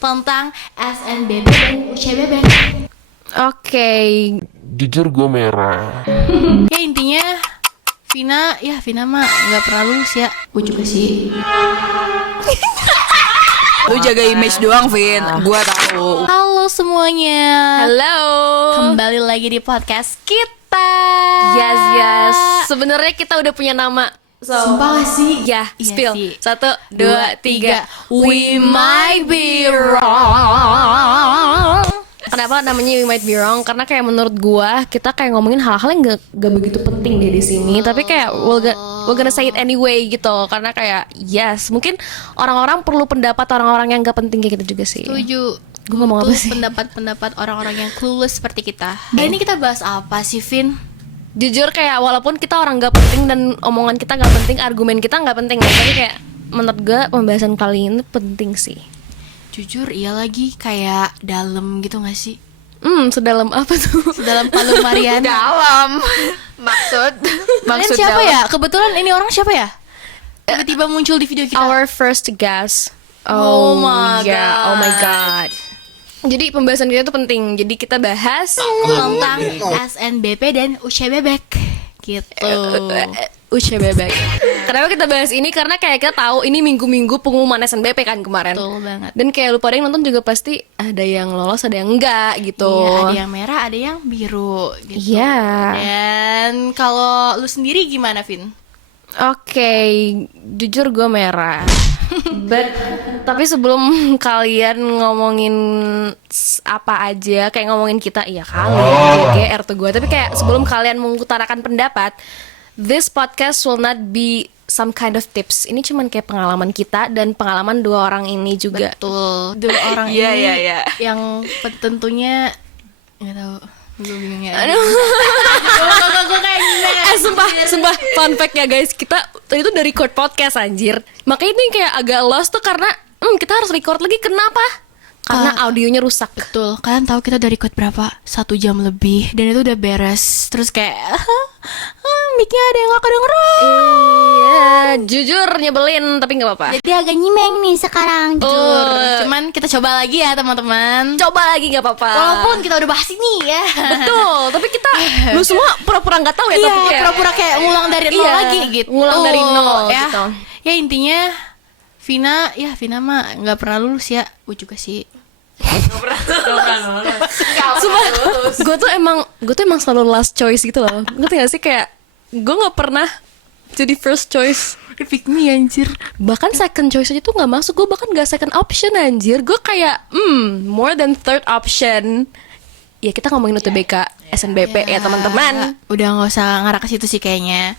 tentang SNBP dan UCBB. Oke. Jujur gue merah. Ya intinya Vina mah nggak pernah lulus ya. Gue juga sih. Lu jaga image doang, Vin. Gua tahu. Halo semuanya. Halo. Kembali lagi di podcast kita. Yes. Sebenarnya kita udah punya nama. Sumpah gak sih? Ya, Iya spill. sih. 1, 2, 3. We might be wrong. Kenapa namanya We Might Be Wrong? Karena kayak menurut gua kita kayak ngomongin hal-hal yang gak begitu penting deh di sini. Tapi kayak we're gonna say it anyway gitu. Karena kayak yes, mungkin orang-orang perlu pendapat orang-orang yang gak penting kayak gitu juga sih. Setuju. Gue ngomong apa Butuh sih? pendapat-pendapat orang-orang yang clueless seperti kita. Ini kita bahas apa sih, Vin? Jujur kayak walaupun kita orang gak penting dan omongan kita gak penting, argumen kita gak penting, tapi kayak menurut gue pembahasan kali ini penting sih. Jujur iya lagi kayak dalam gitu gak sih? Sedalam apa tuh? Sedalam Palu Mariana. Dalam. Maksud Kalian siapa dalam. ya? Kebetulan ini orang siapa ya? Tiba-tiba muncul di video kita. Our first guest. Oh my yeah. God. Oh my god. Jadi pembahasan kita tuh penting. Jadi kita bahas tentang SNBP dan UCBB gitu. UCBB. Kenapa kita bahas ini? Karena kayak kita tahu ini minggu-minggu pengumuman SNBP kan kemarin. Betul banget. Dan kayak lu pada yang nonton juga pasti ada yang lolos, ada yang enggak gitu. Iya, ada yang merah, ada yang biru gitu. Iya. Dan kalau lu sendiri gimana, Vin? Oke, jujur gue merah. Tapi sebelum kalian ngomongin apa aja, kayak ngomongin kita, iya kali, GR tuh gue. Tapi kayak sebelum kalian mengutarakan pendapat, this podcast will not be some kind of tips. Ini cuman kayak pengalaman kita dan pengalaman dua orang ini juga. Betul. Dua orang Iya, ini iya, iya. yang tentunya nggak tahu. Gue bingung ya. Aduh. Gue kayak gimana? Sumpah fun fact ya guys, kita itu udah record podcast anjir. Makanya ini kayak agak lost tuh karena kita harus record lagi. Kenapa? Karena audionya rusak. Betul. Kalian tahu kita udah record berapa? 1 jam lebih dan itu udah beres. Terus kayak mic-nya ada yang gak kedengeran. Iya, jujur nyebelin tapi nggak apa-apa. Jadi agak nyimeng nih sekarang. Jujur. Oh. Cuman kita coba lagi ya teman-teman. Coba lagi nggak apa-apa. Walaupun kita udah bahas ini ya. Betul, tapi kita lu semua pura-pura nggak tahu ya Iya, topiknya. pura-pura kayak ngulang dari nol Iya, lagi gitu. ngulang dari nol ya. gitu. Ya intinya Vina mah nggak pernah lulus ya. Gue juga sih. Sumpah, gue tuh emang selalu last choice gitu loh. Ngerti gak sih, kayak gue nggak pernah jadi first choice. Pick me anjir. Bahkan second choice aja tuh nggak masuk. Gue bahkan nggak second option anjir. Gue kayak more than third option. Ya kita ngomongin UTBK, SNBP ya teman-teman. Udah nggak usah ngarah ke situ sih kayaknya.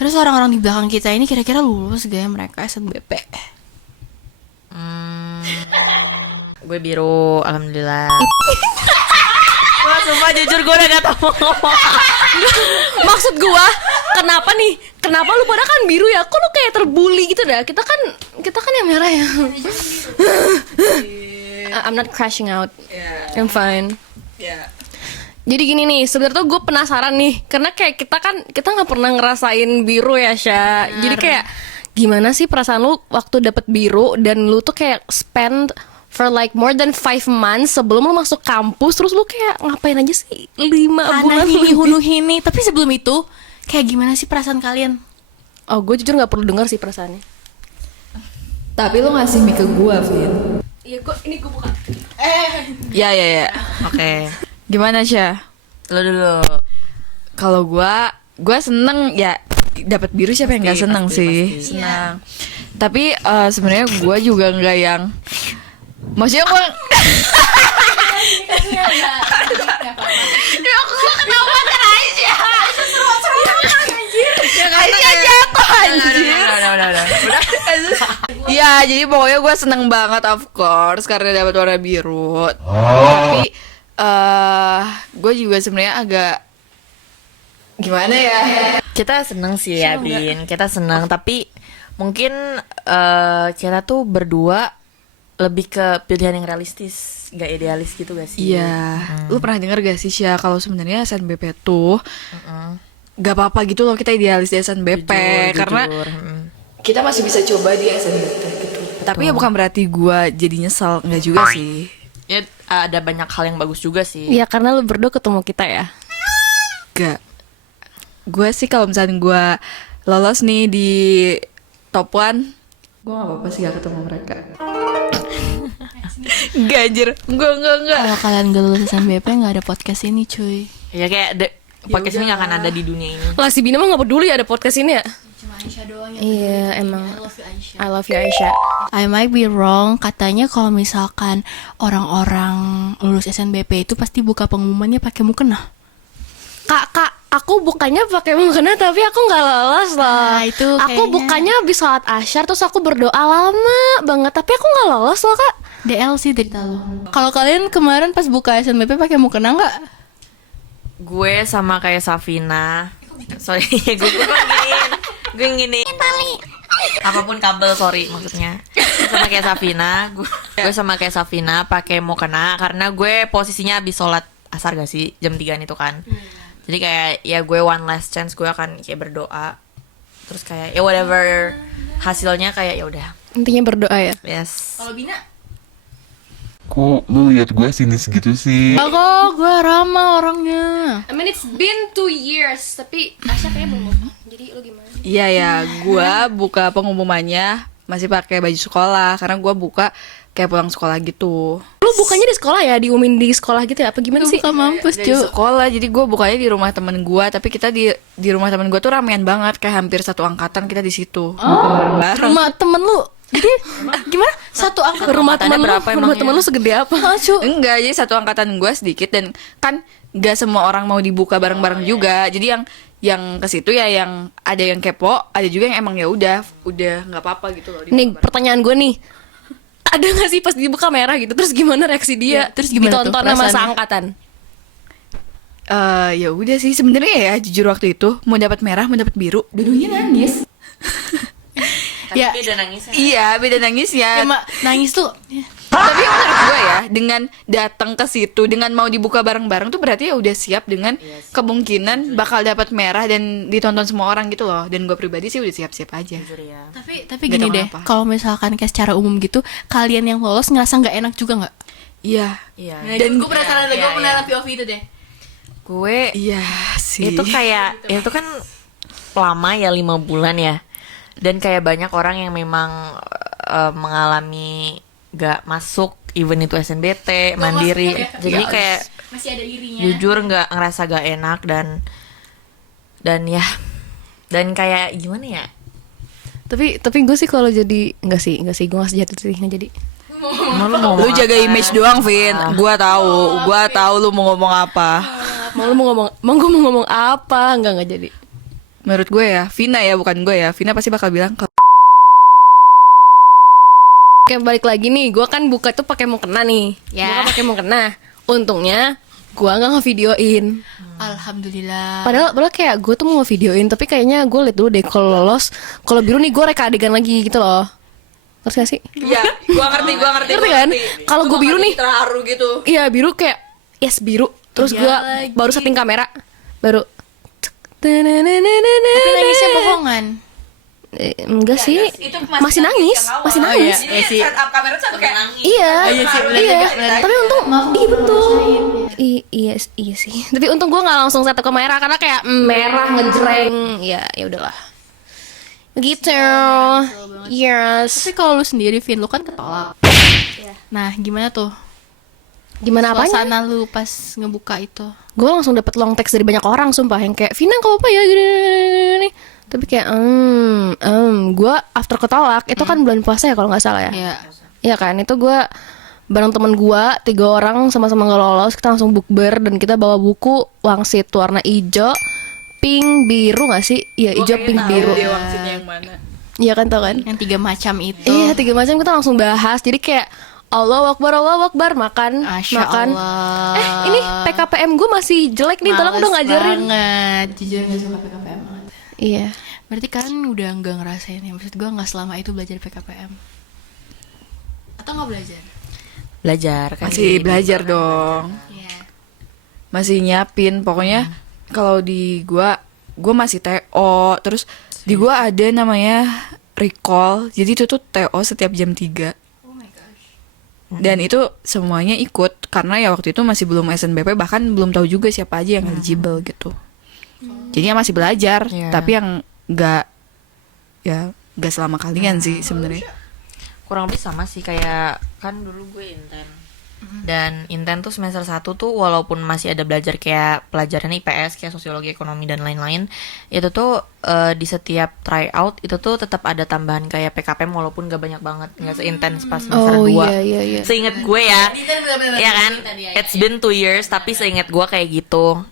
Terus orang-orang di belakang kita ini kira-kira lulus gak ya mereka SNBP? Gue biru, alhamdulillah. Wah, sumpah jujur gue udah gak tau mau ngomong. Maksud gue, kenapa nih? Kenapa lu pada kan biru ya? Kok lu kayak terbully gitu dah? Kita kan yang merah ya. I'm not crashing out. I'm fine. Jadi gini nih, sebenarnya tuh gue penasaran nih, karena kayak kita nggak pernah ngerasain biru ya, Sya. Jadi kayak gimana sih perasaan lu waktu dapet biru dan lu tuh kayak spend for like more than 5 months sebelum lu masuk kampus, terus lu kayak ngapain aja sih 5 bulan Hini lebih? hunu hini. Tapi sebelum itu kayak gimana sih perasaan kalian? Oh, gue jujur nggak perlu dengar sih perasaannya. Tapi lu ngasih mic ke gua, Vin. Iya, ini gue buka. Ya. Oke. Gimana, Syah? Lu dulu. Kalau gua seneng ya, dapat biru siapa yang nggak seneng sih? Pasti. Senang. Tapi sebenarnya gua juga nggak yang, maksudnya gua ya, jadi pokoknya gue seneng banget of course karena dapat warna biru. Tapi gue juga sebenarnya agak gimana ya? Kita seneng sih ya, Bin. Kita seneng, tapi mungkin kita tuh berdua lebih ke pilihan yang realistis, gak idealis gitu gak sih? Iya. Lu pernah denger gak sih, Syah, kalau sebenarnya SNBP tuh gak apa-apa gitu loh kita idealis di SNBP, karena kita masih bisa coba di SNBP gitu. Tapi ya bukan berarti gue jadi nyesel, nggak juga sih. Ya ada banyak hal yang bagus juga sih. Iya, karena lu berdua ketemu kita ya. Gak. Gue sih kalau misalnya gue lolos nih di top 1, gue gak apa-apa sih gak ketemu mereka. Gak anjir. Enggak. Kalau kalian gak lulus SNBP nggak ada podcast ini cuy. Ya kayak podcast ini gak akan ada di dunia ini. Lah si Bina mah gak peduli ada podcast ini ya. Cuma Aisyah doang yang Iya, emang. I love you Aisyah. I love you Aisyah. I might be wrong, katanya kalau misalkan orang-orang lulus SNBP itu pasti buka pengumumannya pakai mukena. Kak, aku bukannya pakai mukena tapi aku nggak lolos loh. Nah, itu Aku kayaknya- bukannya habis sholat asyar terus aku berdoa lama banget tapi aku nggak lolos loh kak. DL sih cerita lo. Kalau kalian kemarin pas buka SNBP pakai mukena nggak? Gue sama kayak Safina. Sorry, gue gini. Apapun kabel, sorry maksudnya. Gue sama kayak Safina. Gue sama kayak Safina pakai mukena karena gue posisinya habis sholat asar gak sih jam 3 itu kan. Jadi kayak ya gue one last chance, gue akan kayak berdoa. Terus kayak ya whatever hasilnya kayak ya udah. Intinya berdoa ya. Yes. Kalau Bina? Kok lu lihat gue sinis gitu sih? Aku gue ramah orangnya. I mean it's been 2 years tapi Asya kayaknya belum. Jadi lu gimana? Iya ya, gue buka pengumumannya masih pakai baju sekolah karena gue buka kayak pulang sekolah gitu. Lu bukannya di sekolah ya, diumumin di sekolah gitu ya? Apa gimana sih? Buka mampus Dari cuy. sekolah, jadi gue bukanya di rumah temen gue, tapi kita di rumah temen gue tuh ramean banget, kayak hampir satu angkatan kita di situ. Bareng. Rumah temen lu. Jadi gimana? Satu angkatan. Rumah Angkatannya temen lu, berapa rumah emangnya? temen lu segede apa? Enggak, jadi satu angkatan gue sedikit dan kan gak semua orang mau dibuka bareng-bareng juga. Jadi yang ke situ ya yang ada yang kepo, ada juga yang emang ya udah nggak apa-apa gitu loh. Nih pertanyaan gue nih, ada gak sih pas dibuka merah gitu? Terus gimana reaksi dia? Iya, terus gimana tuh ditonton sama perasaannya? seangkatan? Ya udah sih sebenarnya ya jujur waktu itu mau dapat merah mau dapat biru, dua-duanya nangis. Ya. Tapi udah nangis ya. Iya beda nangisnya. Ya, Mak, nangis tuh. Tapi menurut gue ya dengan datang ke situ dengan mau dibuka bareng-bareng tuh berarti ya udah siap dengan kemungkinan bakal dapat merah dan ditonton semua orang gitu loh. Dan gue pribadi sih udah siap-siap aja. Jujur ya. Tapi Nggak gini tahu deh, kenapa. kalau misalkan kayak secara umum gitu, kalian yang lolos ngerasa nggak enak juga nggak? Iya. Iya. Dan gue penasaran, iya, gue iya. POV itu deh. Gue Iya sih. itu kayak itu kan lama ya 5 bulan ya, dan kayak banyak orang yang memang mengalami gak masuk even itu SNBT mandiri, jadi kayak masih ada irinya. jujur nggak ngerasa gak enak dan ya dan kayak gimana ya. Tapi gue sih kalau jadi enggak sih gue nggak sejati sih nggak jadi. Lu jaga image doang, Vin. Gua tahu lu mau ngomong apa. Mau gue mau ngomong apa? Enggak jadi. Menurut gue ya, Vina ya bukan gue ya. Vina pasti bakal bilang kalau Kayak balik lagi nih, gue kan buka tuh pakai mukena nih. Ya. Buka pakai mukena. Untungnya gue nggak ngevideoin. Alhamdulillah. Padahal kayak gue tuh mau videoin, tapi kayaknya gue liat dulu deh kalau lolos. Kalau biru nih gue reka adegan lagi gitu loh. Terus gak sih? iya, gua ngerti. Ngerti kan? Kalau gue biru nih, terharu gitu. iya biru kayak yes biru. Terus Iya gue lagi. baru setting kamera, baru. Tapi nangisnya bohongan. Enggak sih, masih nangis, masih nangis. Iya sih. Setup kamera satu kayak nangis. Iya, iya sih, bener iya. juga, bener. Tapi untung, iya betul. Iya sih. Tapi untung gue nggak langsung satu kamera karena kayak merah ngejreng. Ya udahlah. Gitu. Yes. Tapi kalau lu sendiri, Vin, lu kan ketolak. Nah, gimana tuh? Gimana apanya? Suasana lu pas ngebuka itu? Gue langsung dapet long text dari banyak orang sumpah yang kayak Vina gak apa ya gini. Tapi kayak gue after ketolak itu kan bulan puasa ya kalau nggak salah ya. Iya. Iya kan, itu gue bareng temen gue 3 orang sama-sama nggak lolos, kita langsung bukber dan kita bawa buku wangsit warna hijau, pink, biru nggak sih? Iya hijau, pink, biru. Dia wangsitnya yang mana? Iya kan tau kan? Yang 3 macam itu. Iya 3 macam kita langsung bahas. Jadi kayak Allah Akbar makan. Masya makan. Allah. Ini PKPM gue masih jelek nih, tolong udah ngajarin. banget. Jujur gak suka PKPM banget. Iya. Berarti kalian udah nggak ngerasain ya? Maksud gue nggak selama itu belajar PKPM. Atau nggak belajar? Belajar kan. Masih belajar dong. Iya. Masih nyiapin. Pokoknya kalau di gua masih TO. Terus di gua ada namanya recall. Jadi itu tuh TO setiap jam 3. Dan itu semuanya ikut karena ya waktu itu masih belum SNBP, bahkan belum tahu juga siapa aja yang eligible gitu. Jadi ya masih belajar, Iya. tapi yang nggak selama kalian sih sebenarnya. Kurang lebih sama sih, kayak kan dulu gue inten. Dan inten tuh semester 1 tuh walaupun masih ada belajar kayak pelajaran IPS kayak sosiologi, ekonomi dan lain-lain, itu tuh di setiap tryout itu tuh tetap ada tambahan kayak PKPM walaupun gak banyak banget, gak seintens pas semester 2. iya. Seinget gue ya, ya kan, it's been 2 years tapi seinget gue kayak gitu.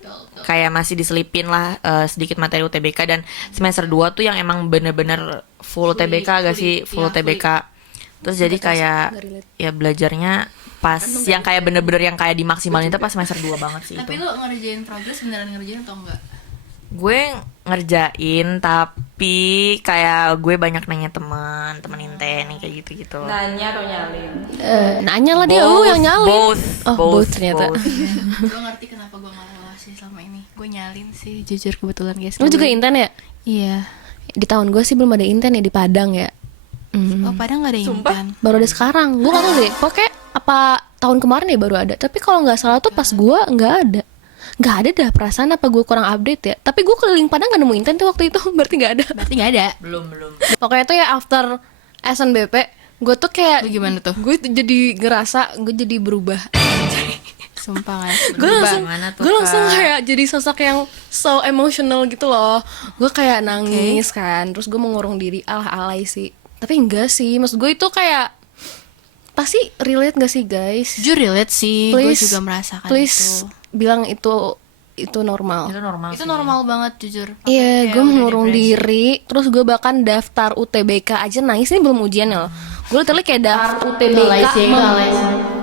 Kayak masih diselipin lah sedikit materi UTBK, dan semester 2 tuh yang emang bener-bener full UTBK gak sih, full UTBK. Terus jadi kayak ya belajarnya pas yang kayak bener-bener yang kayak dimaksimalin itu pas semester 2 banget sih Tapi itu. lu ngerjain progres beneran ngerjain atau enggak? Gue ngerjain tapi kayak gue banyak nanya teman inten yang kayak gitu-gitu. Nanya atau nyalin? Nanya lah dia, lu yang nyalin. Both ternyata. Gue ngerti kenapa gue gak lolos sih selama ini. Gue nyalin sih, jujur kebetulan guys. Lu juga inten ya? Iya. Di tahun gue sih belum ada inten ya, di Padang ya. Oh padahal gak ada intan. Baru ada sekarang. Gue gak tahu deh. Pokoknya apa tahun kemarin ya baru ada. Tapi kalau nggak salah tuh pas gue nggak ada. Nggak ada dah, perasaan apa gue kurang update ya. Tapi gue keliling Padang gak nemu inten tuh waktu itu. Berarti nggak ada. Berarti gak ada. belum. Pokoknya tuh ya after SNBP, gue tuh kayak Lu gimana tuh? gue jadi ngerasa gue jadi berubah. Sumpah guys. Gue langsung, Gimana tuh, gue langsung Kak? kayak jadi sosok yang so emotional gitu loh. Gue kayak nangis kan, terus gue mengurung diri, alay sih. Tapi enggak sih, maksud gue itu kayak pasti relate gak sih guys? Jujur relate sih. Gue juga merasakan please itu. bilang itu normal. Itu normal Itu sih. normal banget jujur. Iya, Kayak gue udah mengurung depresi. diri. Terus gue bahkan daftar UTBK aja nangis. Ini belum ujian ya loh. Gue literally kayak daftar UTBK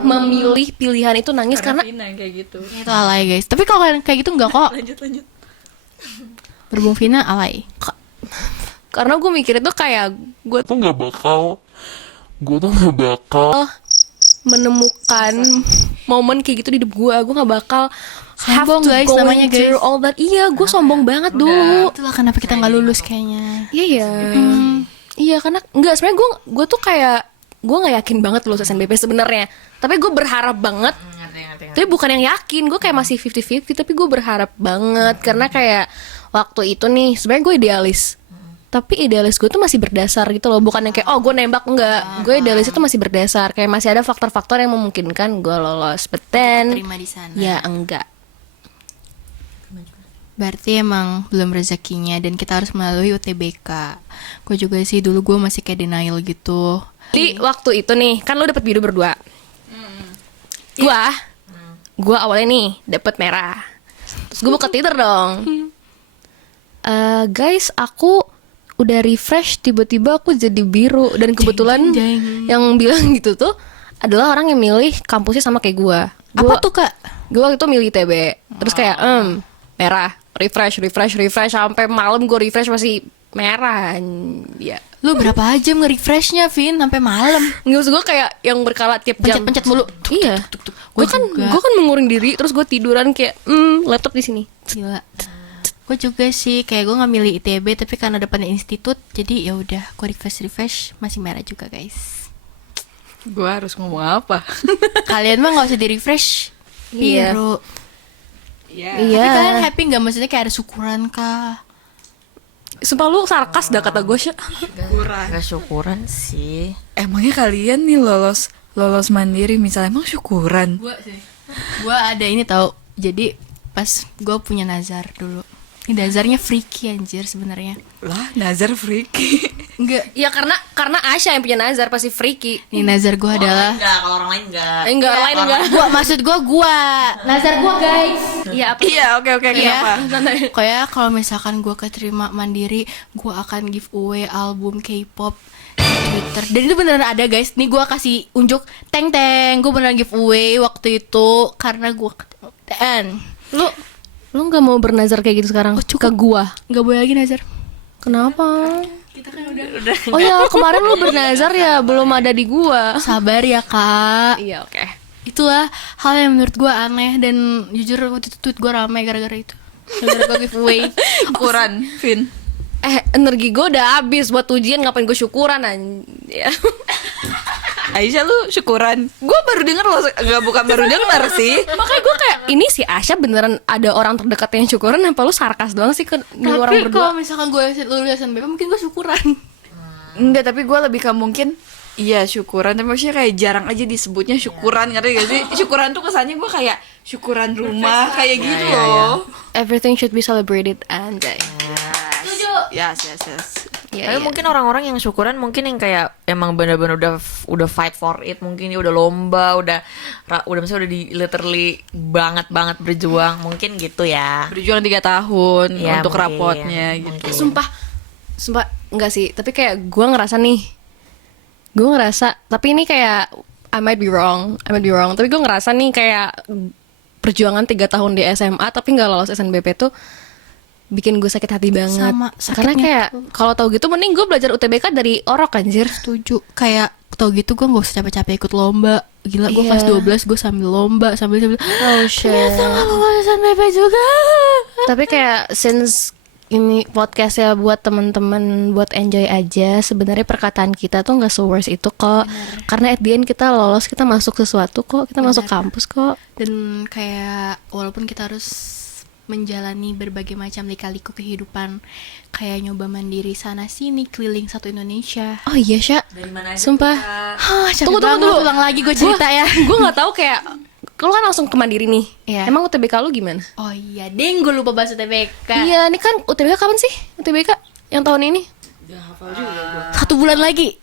memilih pilihan itu nangis karena Vina yang kayak gitu. Itu alay guys. Tapi kalau kalian kayak gitu enggak kok. Lanjut. Berhubung Vina alay. karena gue mikir itu kayak gue Tuh nggak bakal. Gue tuh nggak bakal. menemukan momen kayak gitu di hidup gue nggak bakal have Sombong, to guys, go namanya, through guys. all that. Iya, gue sombong banget dulu. Itulah kenapa kita nggak lulus kayaknya. Iya ya. Iya, karena enggak, sebenarnya gue tuh kayak gue nggak yakin banget lulus SNBP sebenarnya. Tapi gue berharap banget. Ngerti. Tapi bukan yang yakin, gue kayak masih 50-50. Tapi gue berharap banget karena kayak waktu itu nih sebenarnya gue idealis. Tapi idealis gue tuh masih berdasar gitu loh. Bukan yang kayak oh gue nembak, enggak. Gue idealis itu masih berdasar. Kayak masih ada faktor-faktor yang memungkinkan gue lolos. But then Terima di sana. ya enggak. Berarti emang belum rezekinya dan kita harus melalui UTBK. Gue juga sih dulu gue masih kayak denial gitu. Di waktu itu nih, kan lo dapet biru berdua. Gua awalnya nih dapet merah. Terus gue buka Twitter dong. Guys, aku udah refresh, tiba-tiba aku jadi biru. Dan kebetulan yang bilang gitu tuh adalah orang yang milih kampusnya sama kayak gua. Apa tuh kak? Gue waktu itu milih ITB. Terus kayak merah, refresh sampai malam gue refresh masih merah. Ya. Lu berapa jam nge-refreshnya Vin sampai malam? Nggak, usah gue kayak yang berkala tiap jam. Pencet-pencet mulu. Iya. Gua Gue kan menguring diri, terus gue tiduran kayak laptop di sini. Gila. Gue juga sih kayak gue nggak milih ITB tapi karena depannya institut jadi ya udah gue refresh masih merah juga guys. Gue harus ngomong apa? Kalian mah nggak usah di refresh Iya. biru. Iya. Iya. Tapi kalian happy nggak, maksudnya kayak ada syukuran kah? Sumpah lu sarkas dah kata gue sih. Gak syukuran sih. Emangnya kalian nih lolos mandiri misalnya emang syukuran? Gue sih. Gue ada ini tau. Jadi pas gue punya nazar dulu. Ini nazarnya freaky anjir sebenarnya. Lah, nazar freaky. Enggak. Ya karena Asya yang punya nazar pasti freaky. Ini nazar gue adalah Enggak, kalau orang lain enggak. Enggak, lain enggak. gua maksud gua nazar gua guys. Iya, apa? Iya, oke, kenapa? Kayak kalau misalkan gua keterima mandiri, gua akan giveaway album K-pop di Twitter. Dan itu beneran ada guys. Nih gua kasih unjuk teng gua beneran giveaway waktu itu karena gua dan Lu nggak mau bernazar kayak gitu sekarang? Ke gua. nggak boleh lagi nazar. Kenapa? Oh ya, kemarin lu bernazar ya belum ada di gua. Sabar ya kak. Iya, oke. Itulah hal yang menurut gua aneh dan jujur waktu itu tweet gua ramai gara-gara itu. Gara-gara gua giveaway. Syukuran, Vin. energi gue udah habis buat ujian, ngapain gue syukuran ya. Aisyah lu syukuran. Gue baru denger loh, nggak bukan baru denger sih. Makanya gue kayak ini si Asya beneran ada orang terdekat yang syukuran, apa lu sarkas doang sih ke dua orang Tapi berdua? kalau misalkan gue lulus SNBP mungkin gue syukuran. Enggak, tapi gue lebih ke mungkin iya syukuran, tapi maksudnya kayak jarang aja disebutnya syukuran, ngerti gak sih? Syukuran tuh kesannya gue kayak syukuran rumah kayak gitu loh. Everything should be celebrated anjay. Yes. Iya, Tapi iya. mungkin orang-orang yang syukuran mungkin yang kayak emang bener-bener udah fight for it, mungkin dia udah lomba, udah misalnya udah di literally banget berjuang, mungkin gitu ya. Berjuang 3 tahun Ya, untuk mungkin, rapotnya gitu. mungkin. Sumpah enggak sih, tapi kayak gue ngerasa, tapi ini kayak I might be wrong, tapi gue ngerasa nih kayak perjuangan 3 tahun di SMA tapi nggak lolos SNBP tuh bikin gue sakit hati banget. Sama, Karena sakitnya kayak kalau tahu gitu mending gue belajar UTBK dari Orok anjir. Setuju. Kayak tau gitu gue gak usah capek-capek ikut lomba. Gila gue Iya. kelas 12 gue sambil lomba sambil Oh shit. ternyata gak lulus SNBP juga. Tapi kayak since ini podcastnya buat teman-teman buat enjoy aja, sebenarnya perkataan kita tuh nggak so-worst itu kok. Karena at the end kita lolos, kita masuk sesuatu kok, kita masuk kampus kok. Dan kayak walaupun kita harus menjalani berbagai macam lika-liku kehidupan, kayak nyoba mandiri sana sini keliling satu Indonesia. Oh iya Sya, Dari mana aja sumpah. Capek Tunggu. banget, ulang lagi gue cerita ya. Gue nggak tahu kayak lu kan langsung ke Mandiri nih. Iya. Emang UTBK lu gimana? Oh iya, deng gue lupa bahas UTBK. Iya, ini kan UTBK kapan sih? UTBK yang tahun ini? 1 bulan lagi.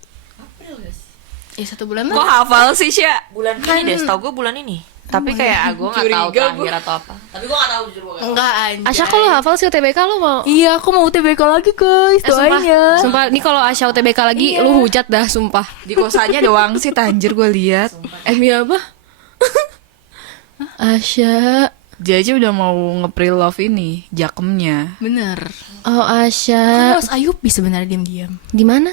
Ya 1 bulan Kok lagi. hafal sih, Sya? bulan ini deh, setahu gue bulan ini. Tapi kayak gue nggak tahu Curiga terakhir atau apa. Tapi gue nggak tahu jujur gue. Enggak anjay. Asya kalau hafal sih UTBK lu mau? Iya, aku mau UTBK lagi guys, doain ya. Sumpah, ini kalau Asya UTBK lagi lu hujat dah, sumpah. Di kosannya doang sih, tanjir gue lihat. Iya apa? Asya. Dia aja udah mau nge-pre love ini, jakemnya. Bener. Oh Kan Asya. Mas Ayubi sebenarnya diam-diam Di mana?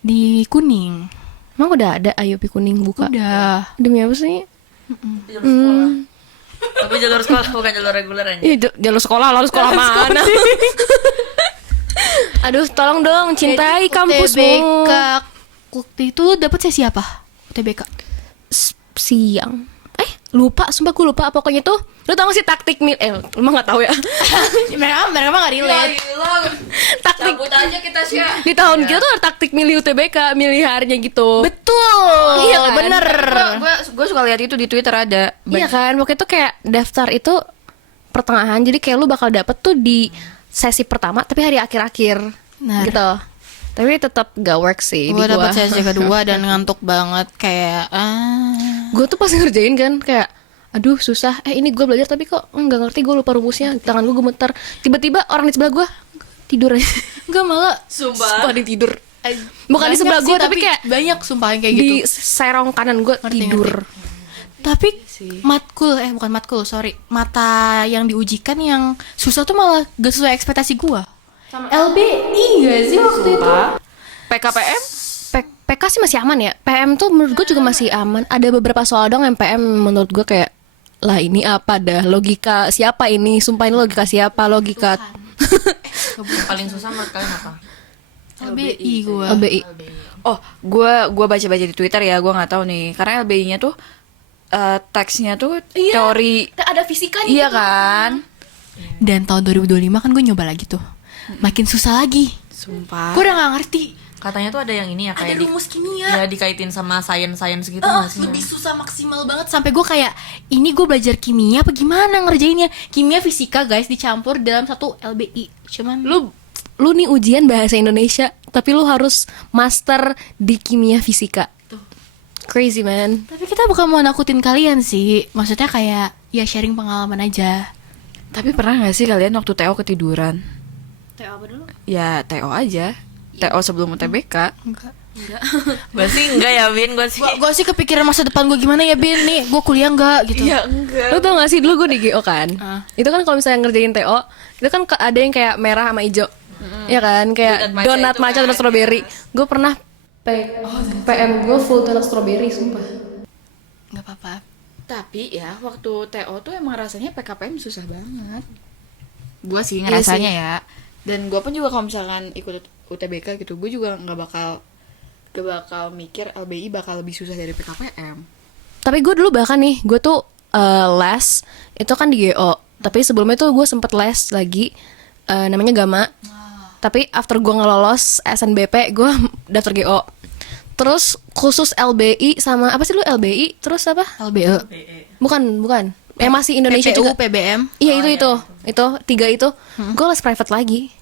di Kuning. Emang udah ada Ayubi Kuning buka? Udah. Demi apa sih? Tapi jalur sekolah bukan jalur reguler aja. Ih, jalur sekolah, lalu sekolah mana? Aduh, tolong dong, cintai kampusmu. UTBK waktu itu lu dapet sesi apa? UTBK. Siang. Lupa, sumpah gue lupa. Pokoknya tuh, lu tau gak sih taktik lu mah gak tahu ya. mereka mah gak relate. Taktik aja kita, Sya. di tahun kita tuh ada taktik milih UTBK, milih harinya gitu. Betul. Iya kan? bener. Gue suka lihat itu di Twitter ada. Iya kan, waktu itu kayak daftar itu pertengahan, jadi kayak lu bakal dapet tuh di sesi pertama tapi hari akhir-akhir Benar. gitu. Tapi tetap gak work sih Gue di gua. dapet sesi kedua dan ngantuk banget kayak Gue tuh pas ngerjain kan kayak aduh susah, ini gue belajar tapi kok nggak ngerti, gue lupa rumusnya, tangan gue gemetar. Tiba-tiba orang di sebelah gue tidur aja. Enggak malah Sumpah dia tidur. Bukan di banyak sebelah sih, gue tapi kayak banyak sumpah yang kayak gitu. di serong kanan gue Ngerti, tidur. Tapi matkul bukan matkul, sorry. Mata yang diujikan yang susah tuh malah gak sesuai ekspektasi gua. LBI gak sih waktu itu? PKPM? PK sih masih aman ya. PM tuh menurut gue juga masih aman. Ada beberapa soal dong yang PM menurut gue kayak lah ini apa dah, logika siapa ini, sumpah ini logika siapa, logika Paling susah menurut kalian apa? LBI gua. LBI. Oh, gue baca-baca di Twitter ya, gue nggak tahu nih. Karena LBI-nya tuh teksnya tuh teori, Ada fisikanya. iya kan? Dan tahun 2025 kan gue nyoba lagi tuh. Makin susah lagi. Sumpah. Gue udah gak ngerti. Katanya tuh ada yang ini ya Ada kayak rumus kimia. ya dikaitin sama sains gitu nggak sih? Lebih susah maksimal banget sampai gue kayak ini gue belajar kimia apa gimana ngerjainnya? Kimia fisika guys dicampur dalam satu LBI. Cuman Lu nih ujian bahasa Indonesia, tapi lu harus master di kimia fisika. Crazy man. tapi kita bukan mau nakutin kalian sih. Maksudnya kayak ya sharing pengalaman aja. Tapi pernah gak sih kalian waktu TO ketiduran? TO apa dulu? Ya TO aja. TO sebelum UTBK. Enggak. Gue sih enggak ya, Bin. Gue sih Gue sih kepikiran masa depan gue gimana ya Bin. Nih gue kuliah enggak gitu. enggak. Lu tau gak sih dulu gue di GO kan? Ah. Itu kan kalau misalnya ngerjain TO, itu kan ada yang kayak merah sama hijau. Ya kan, kayak donat matcha dan strawberry. Gue pernah PM gue full donat strawberry, sumpah. Enggak apa-apa. Tapi ya waktu TO tuh emang rasanya PKPM susah banget. Gue sih Iya ngerasanya ya. Dan gue pun juga kalau misalkan ikut UTBK gitu, gue juga nggak bakal mikir LBI bakal lebih susah dari PKPM. Tapi gue dulu bahkan nih, gue tuh les itu kan di GO. Tapi sebelumnya tuh gue sempet les lagi namanya Gama. Tapi after gue ngelolos SNBP, gue daftar GO. Terus khusus LBI sama apa sih lu LBI? Terus apa? LBE, Bukan. Yang masih Indonesia PPU, juga. PBM. Iya itu 3 itu. Gue les private lagi.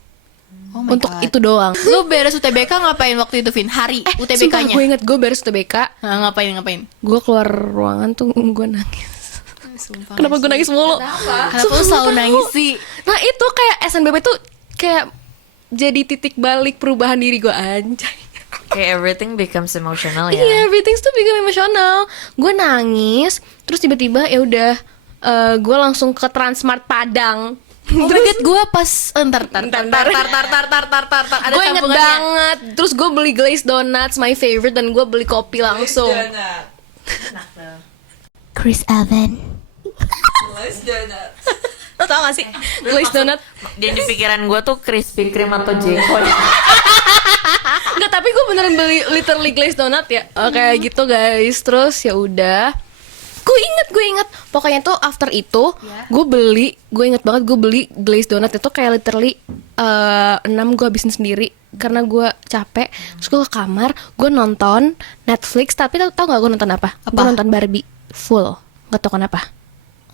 Oh my Untuk God. itu doang. Lu beres UTBK ngapain waktu itu, Vin? Hari Sumpah UTBK-nya. gue inget gue beres UTBK, Nah, ngapain? gue keluar ruangan tuh gue nangis. Sumpah. Kenapa gue nangis mulu? Kenapa lu selalu nangis sih? Nah itu kayak SNBP tuh kayak jadi titik balik perubahan diri gue, anjay. Kayak everything becomes emotional ya. Iya, everything tuh bikin emosional. Gue nangis, terus tiba-tiba ya udah gue langsung ke Transmart Padang. Oh my God, gue pas entar. Ada Gue inget sambungannya. banget. Terus gue beli glazed donuts, my favorite, dan gue beli kopi langsung. Chris Alvin. Lo tau gak sih glazed donut? Dia di pikiran gue tuh Krispy Kreme atau Jeko. Enggak, tapi gue beneran beli literally glazed donut ya. Kayak gitu guys. Terus ya udah. Gue inget. Pokoknya tuh after itu gue inget banget gue beli glazed donut itu kayak literally 6 gue habisin sendiri karena gue capek. Terus gue ke kamar, gue nonton Netflix, tapi tau gak gue nonton apa? Gue nonton Barbie full. Gak tau kenapa.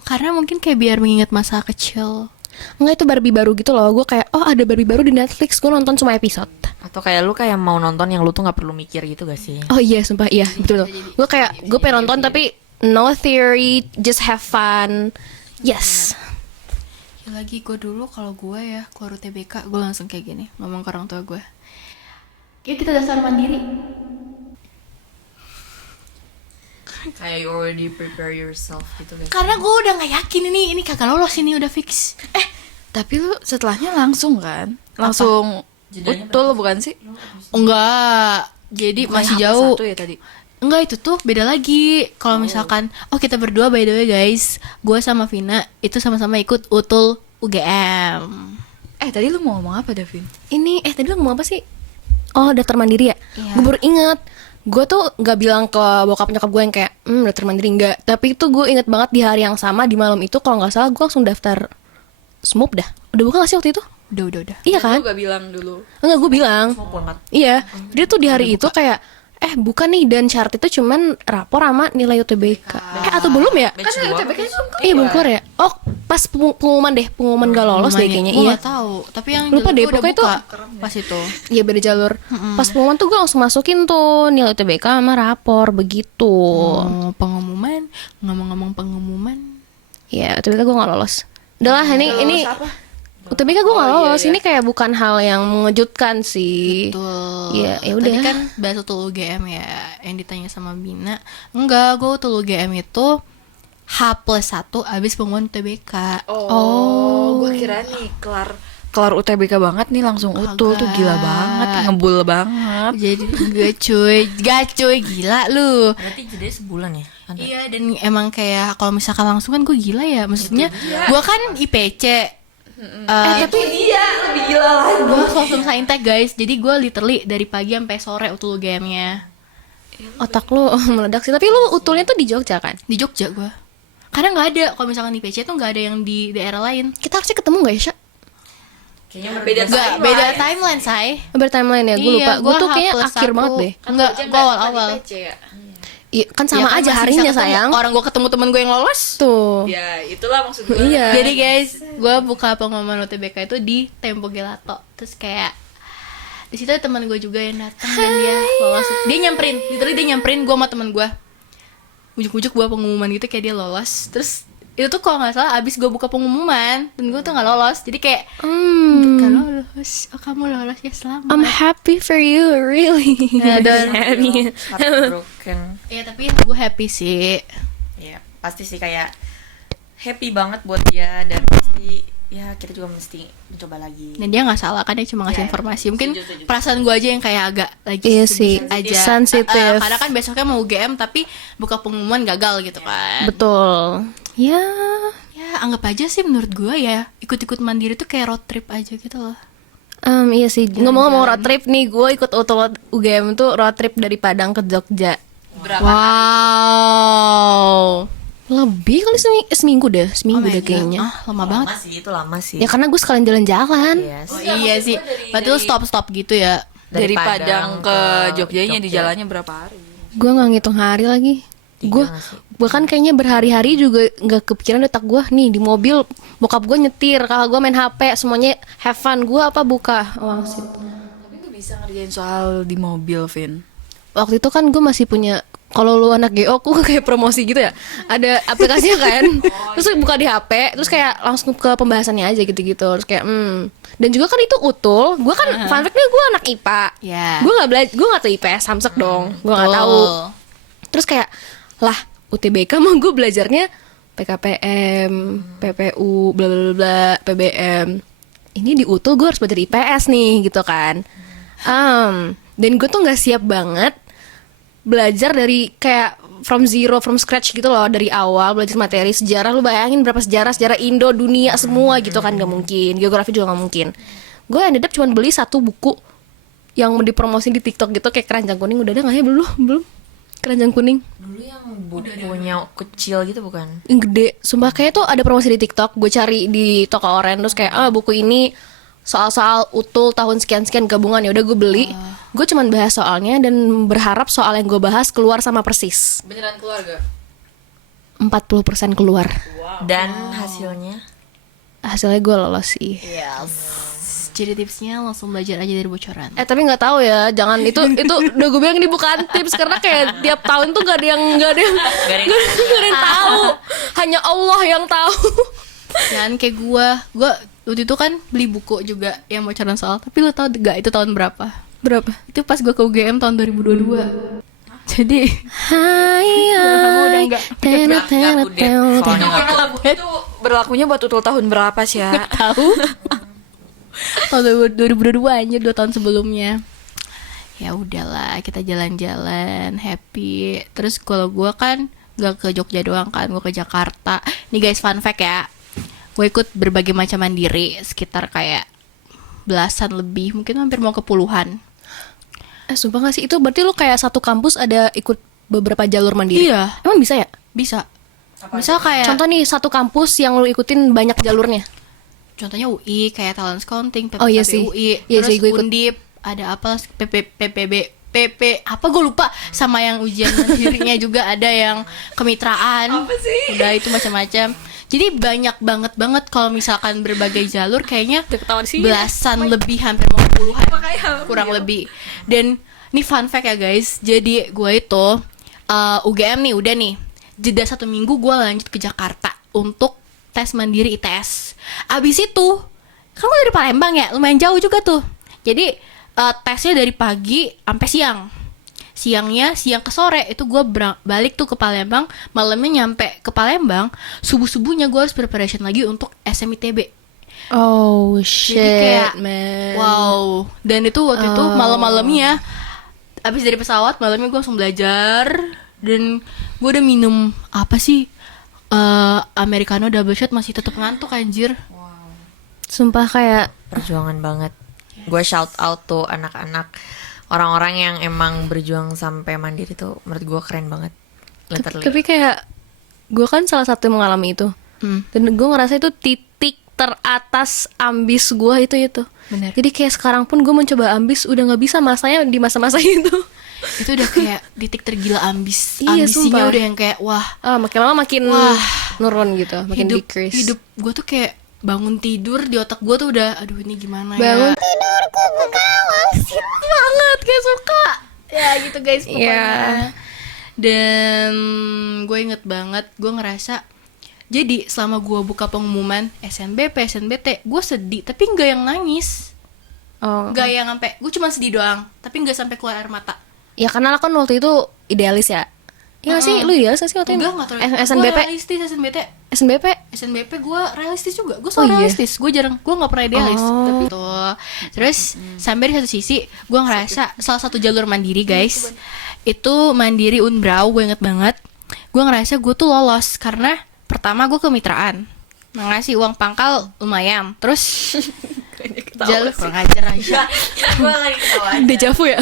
Karena mungkin kayak biar mengingat masa kecil. Enggak, itu Barbie baru gitu loh. Gue kayak, oh ada Barbie baru di Netflix. Gue nonton semua episode. Atau kayak lu kayak mau nonton yang lu tuh nggak perlu mikir gitu gak sih? Oh iya, sumpah iya, betul. Gue kayak gue pengen nonton tapi no theory, just have fun. Yes. Ya lagi gue dulu kalau gue ya keluar UTBK gue langsung kayak gini ngomong ke orang tua gue. Yuk kita daftar mandiri. Kayak you already prepare yourself gitu guys. Karena gue udah nggak yakin ini kagak lolos, ini udah fix. Tapi lu setelahnya langsung kan? Langsung utul bukan sih? Enggak. Jadi Bukan masih H+1 jauh. ya tadi. Enggak, itu tuh beda lagi. Kalau misalkan kita berdua by the way guys, gue sama Vina itu sama-sama ikut utul UGM. Tadi lu mau ngomong apa, Davin? Ini tadi lu ngomong apa sih? Oh, daftar mandiri ya? Iya. Gue baru ingat. Gue tuh nggak bilang ke bokap nyokap gue yang kayak daftar mandiri, enggak. Tapi itu gue inget banget di hari yang sama, di malam itu kalau nggak salah gue langsung daftar SMUP dah. Udah buka gak sih waktu itu? Udah. Iya kan? Lu gak bilang dulu. Enggak, gue bilang. Iya. Dia tuh di hari itu kayak bukan nih, dan syarat itu cuman rapor sama nilai UTBK. Atau belum ya? Batch dua. Iya, belum keluar ya? Oh, pas pengumuman gak lolos deh kayaknya. Gue iya. nggak tahu. Tapi yang Lupa jalur deh, gua udah pokoknya itu buka pas itu. Iya, beda jalur. Pas pengumuman tuh gue langsung masukin tuh nilai UTBK sama rapor begitu. Pengumuman, ngomong-ngomong pengumuman. Iya, UTBK gue gak lolos. Udah lah, ini UTBK gue gak lolos. Ini kayak bukan hal yang mengejutkan sih. Betul. Iya, ya Tadi udah. kan bahas utul UGM ya, yang ditanya sama Bina. Enggak, gue utul UGM itu H+1 abis pengumuman UTBK. Gue kira nih kelar UTBK banget nih langsung utul tuh, gila banget, ngebul banget. Jadi gak cuy, gila lu. Berarti jadinya sebulan ya? Ada. Iya, dan emang kayak kalau misalkan langsung kan gue gila ya. Maksudnya gue kan IPC. Tapi dia lebih gila lagi. Gue langsung saintek guys. Jadi gue literally dari pagi sampai sore utul UGM-nya. Otak lu meledak sih. Tapi lu utulnya tuh di Jogja kan? Di Jogja gue. Karena nggak ada, kalau misalkan IPC tuh nggak ada yang di daerah lain. Kita harusnya ketemu gak ya, Sya? Kayaknya Enggak, beda timeline, say. Bertimeline ya, gue lupa. Gue tuh kayaknya akhir banget deh. Enggak, gue awal-awal. Iya, kan sama Ya kan aja masih harinya bisa ketemu. sayang. Orang gue ketemu temen gue yang lolos. Tuh. Ya, itulah maksud gue. Iya. Jadi guys, gue buka pengumuman UTBK itu di Tempo Gelato. Terus kayak di situ ada teman gue juga yang datang dan dia lolos. Dia nyamperin, literally dia nyamperin gue sama teman gue. Ujuk-ujuk gue pengumuman gitu kayak dia lolos. Terus itu tuh kalau nggak salah abis gue buka pengumuman dan gue tuh nggak lolos. Jadi kayak gak lolos. Oh kamu lolos ya, selamat. I'm happy for you, really. Ya, dan heartbroken. ya tapi gue happy sih. Ya pasti sih kayak happy banget buat dia, dan pasti ya kita juga mesti mencoba lagi. Dan dia nggak salah kan, dia cuma ngasih informasi. Mungkin perasaan gue aja yang kayak agak lagi Iya sedih sih, aja. sensitif. Karena kan besoknya mau UGM tapi buka pengumuman gagal gitu kan. Betul. Ya. Ya anggap aja sih menurut gue ya ikut-ikut mandiri tuh kayak road trip aja gitu loh. Iya sih. Ngomong-ngomong road trip nih, gue ikut auto UGM tuh road trip dari Padang ke Jogja. Wow. Lebih kali seminggu deh, seminggu deh kayaknya. Lama banget. Lama sih, itu lama sih. Ya karena gue sekalian jalan-jalan. Yes. Oh, iya sih. Berarti lu stop gitu ya. Dari Padang ke Jogjanya di jalannya berapa hari? Gue nggak ngitung hari lagi. Gue bahkan kayaknya berhari-hari juga nggak kepikiran di otak gue nih di mobil bokap gue nyetir, kakak gue main HP, semuanya have fun. Gue apa buka wangsit. Tapi lu bisa ngerjain soal di mobil, Vin. Waktu itu kan gue masih punya, kalau lu anak GO aku kayak promosi gitu ya, ada aplikasinya kan. Terus buka di HP, terus kayak langsung ke pembahasannya aja gitu-gitu. Terus kayak dan juga kan itu utul. Gue kan fun fact-nya gue anak IPA. Ya. Gue nggak tahu IPS Samsek dong. Gue nggak tahu. Terus kayak lah UTBK mah gue belajarnya PKPM, PPU, bla bla bla, PBM. Ini di utul gue harus belajar IPS nih gitu kan. Dan gue tuh nggak siap banget belajar dari kayak from zero, from scratch gitu loh, dari awal belajar materi sejarah. Lu bayangin berapa sejarah Indo, dunia semua gitu kan, gak mungkin. Geografi juga gak mungkin. Gue ended up cuma beli satu buku yang dipromosin di TikTok gitu, kayak Keranjang Kuning. Udah ada nggak ya? Belum Keranjang Kuning Dulu yang bukunya kecil gitu bukan? yang gede. Sumpah kayak tuh ada promosi di TikTok. Gue cari di toko oren, terus kayak buku ini soal-soal utul tahun sekian-sekian gabungan. Ya udah gue beli. Gue cuman bahas soalnya dan berharap soal yang gue bahas keluar sama persis. Beneran keluarga? 40% keluar. Dan hasilnya? Hasilnya gue lolos sih. Jadi tipsnya langsung belajar aja dari bocoran. Tapi nggak tahu ya, jangan itu udah gue bilang ini bukan tips karena kayak tiap tahun tuh nggak ada yang tahu, hanya Allah yang tahu. Jangan kayak gue waktu itu kan beli buku juga yang bocoran soal. Tapi lu tau gak itu tahun berapa? Berapa? Itu pas gue ke UGM tahun 2022. Jadi udah enggak Itu berlakunya buat utul tahun berapa sih ya? tahu. Tahun 2022 anjir, 2 tahun sebelumnya. Ya udahlah, kita jalan-jalan happy. Terus kalau gue kan gak ke Jogja doang kan, gue ke Jakarta. Nih guys, fun fact ya, gue ikut berbagai macam mandiri, sekitar kayak belasan lebih, mungkin hampir mau ke puluhan. Sumpah gak sih? Itu berarti lu kayak satu kampus ada ikut beberapa jalur mandiri? Iya. Emang bisa ya? Bisa. Misal kayak Contoh nih, satu kampus yang lu ikutin banyak jalurnya. contohnya UI kayak talent scouting, Oh, iya sih. UI, Iya terus sih, gue ikut. Undip, ada apa PP apa gue lupa, sama yang ujian mandirinya juga ada yang kemitraan. Apa sih? Udah itu macam-macam. Jadi banyak banget kalau misalkan berbagai jalur kayaknya belasan lebih, hampir mau puluhan kurang lebih. Dan ini fun fact ya guys, jadi gue itu UGM nih udah nih, jeda 1 minggu gue lanjut ke Jakarta untuk tes mandiri ITS. Abis itu kan gue dari Palembang ya, lumayan jauh juga tuh. Jadi tesnya dari pagi sampai siang. Siang ke sore itu gue balik tuh ke Palembang. Malamnya nyampe ke Palembang. Subuh-subuhnya gue harus preparation lagi untuk SMITB. Oh shit, Jadi kayak man. wow. Dan itu waktu itu malam-malamnya, abis dari pesawat malamnya gue langsung belajar. Dan gue udah minum apa sih, Americano double shot, masih tetap ngantuk anjir. Sumpah kayak Perjuangan banget. Gue shout out tuh anak-anak, orang-orang yang emang berjuang sampai mandiri tuh, menurut gue keren banget. Literally. tapi kayak gue kan salah satu yang mengalami itu. Dan gue ngerasa itu titik teratas ambis gue itu. Bener. Jadi kayak sekarang pun gue mencoba ambis udah nggak bisa, masanya di masa-masa itu. Itu udah kayak titik tergila ambis. Iya, Ambisinya sumpah. udah yang kayak wah, Makin lama makin Wah. nurun gitu, makin decrease. hidup gue tuh kayak bangun tidur di otak gue tuh udah aduh ini gimana Bangun ya. Tidurku buka wangsit banget, kayak suka. Ya gitu guys pokoknya. Iya. Dan gue inget banget, gue ngerasa jadi selama gue buka pengumuman SNBT, gue sedih tapi nggak yang nangis, nggak yang sampai, gue cuma sedih doang tapi nggak sampai keluar air mata. Ya karena lo kan waktu itu idealis ya. Iya sih, lu idealis gak sih waktu itu? Enggak terlalu. Gue SNBP, realistis. SNBP gue realistis juga. Gue Oh, selalu iya? realistis. Gue nggak pernah idealis. Tapi tuh. Terus sampai di satu sisi gue ngerasa salah satu jalur mandiri guys, itu mandiri Unbrau. Gue inget banget. Gue ngerasa gue tuh lolos karena pertama gue kemitraan, ngasih uang pangkal lumayan. Terus Jalur kurang ajar aja. Gue lagi ketawa. Dejavu ya.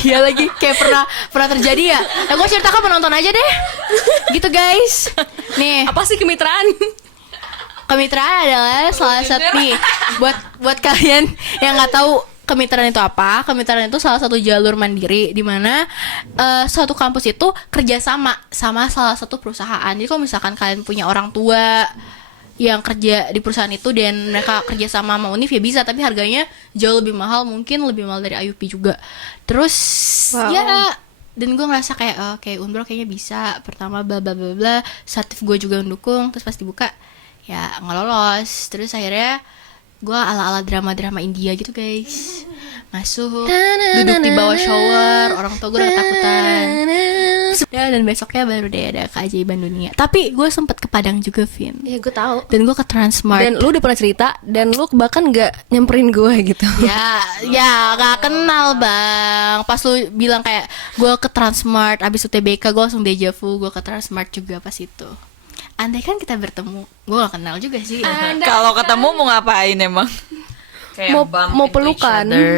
Iya lagi kayak pernah terjadi ya. Nah, gue ceritakan penonton aja deh. Gitu guys. Nih, Apa sih kemitraan? kemitraan adalah salah satu nih buat kalian yang nggak tahu kemitraan itu apa. Kemitraan itu salah satu jalur mandiri di mana suatu kampus itu kerjasama sama salah satu perusahaan. Jadi kalau misalkan kalian punya orang tua yang kerja di perusahaan itu dan mereka kerjasama sama Univ ya bisa, tapi harganya jauh lebih mahal, mungkin lebih mahal dari IUP juga. Terus ya, dan gue ngerasa kayak kayak Unbro kayaknya bisa. Pertama bla bla bla bla, statif gue juga mendukung. Terus pas dibuka ya nggak lolos. Terus akhirnya gue ala-ala drama-drama India gitu guys, masuk duduk di bawah shower, orang tua gue udah ketakutan ya, dan besoknya baru deh ada keajaiban dunia. Tapi gue sempet ke Padang juga, Vin, Ya gue tahu. dan gue ke Transmart. Dan lu udah pernah cerita dan lu bahkan nggak nyamperin gue gitu. ya gak kenal bang. Pas lu bilang kayak gue ke Transmart abis UTBK, gue langsung dejavu. Gue ke Transmart juga pas itu. Andai kan kita bertemu, gue gak kenal juga sih. Kalau ketemu mau ngapain emang? Kayak Mau- bump mau into pelukan. each other.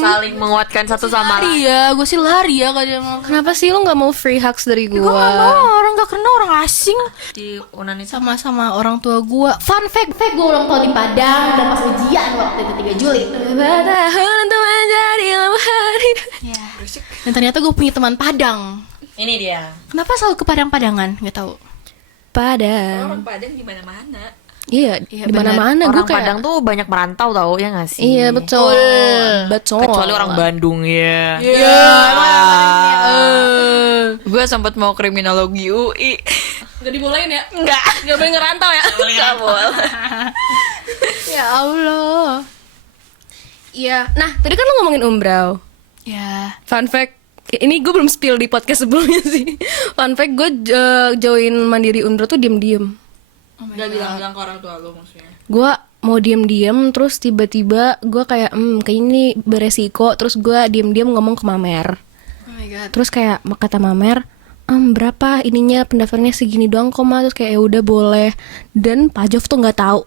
Saling menguatkan satu sama lain. Lari ya, gue sih lari ya kadang. Kenapa sih lu nggak mau free hugs dari gue? Gue gak mau, orang gak kenal, orang asing. Di Unan itu Sama-sama orang tua gue. Fun fact, gue ulang tahun di Padang dan pas ujian waktu itu 3 Juli. Tahun untuk menjadi lemah hari. Ya. Dan ternyata gue punya teman Padang. ini dia. Kenapa selalu ke Padang-Padangan? Gak tahu. Padang. Padang di mana-mana. Iya, Iya, di mana-mana gue Orang kayak. Padang tuh banyak merantau tau ya nggak sih? Iya betul. Betul. Kecuali orang Bandung ya. Gue sempat mau kriminologi UI. Gak dibolehin ya? Gak boleh ngerantau ya? Gak boleh. Ya Allah. Iya. Nah, tadi kan lu ngomongin umbrau. Ya. Fun fact, ini gue belum spill di podcast sebelumnya sih. Fun fact, gue join Mandiri Umbrau tuh diem-diem. Gak bilang-bilang ke orang tua lo maksudnya. Gue mau diem-diem, terus tiba-tiba gue kayak, kayak ini beresiko. Terus gue diem-diem ngomong ke Mamer. Oh my god. Terus kayak kata Mamer, berapa ininya pendaftarnya segini doang kok Ma. Terus kayak ya udah boleh. Dan Pak Jov tuh nggak tahu.